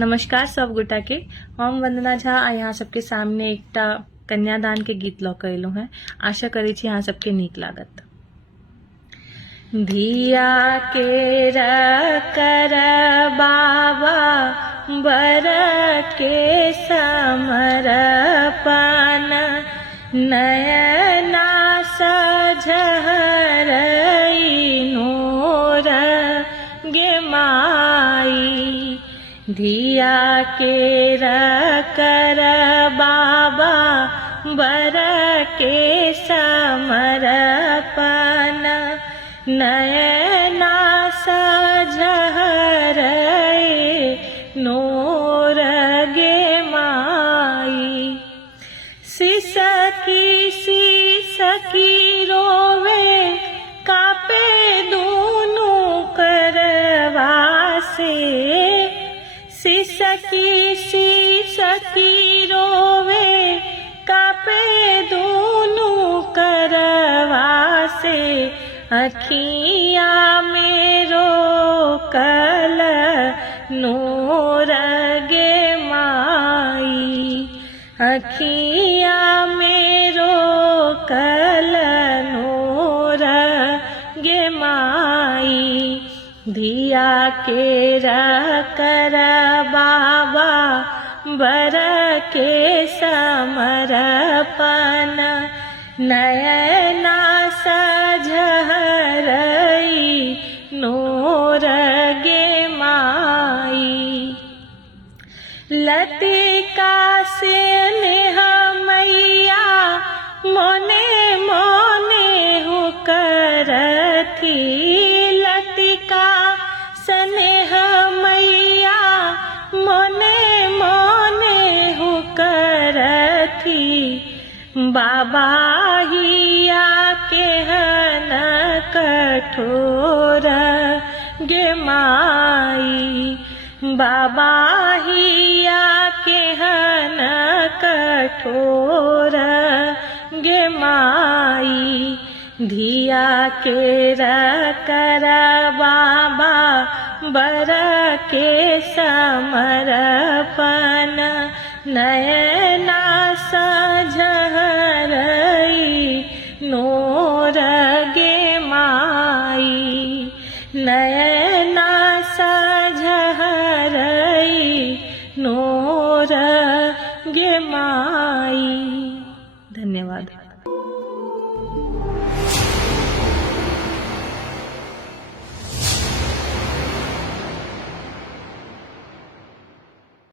नमस्कार सब गोटा के। हम वंदना झा आ यहाँ सबके सामने एकटा कन्यादान के गीत लऽ कऽ एलहुँ हैं। आशा करै छी यहाँ सबके नीक लागत। धिया के कर बाबा बर के समर्पण, नयना सझरई नोर गे माई। धिया के कर बाबा बर के समर्पण, नयना सझरई नोर गे माई। सिसकी रोवे कापे दूनु करवा से। सिसकी रोवे कापे दूनु करवा से। अखिया मेरो कल नूर गे माई। अखिया मेरो कल नूर गे माई। धिया के कर बाबा बर के समर्पण, नयना सझरई नूर गे माई। लतिका से नेह मैया मोने मोने हु करथी। लतिका स्नेह मैया मोने मोने हु करथी। बाबा हिया केहन कठोर गे माई। बाबा हिया केहन कठोर गे माई। धिया के कर बाबा बर के समर्पण, नयना सझरई नोर गे माई। नयना सझरई नोर गे माई। धन्यवाद।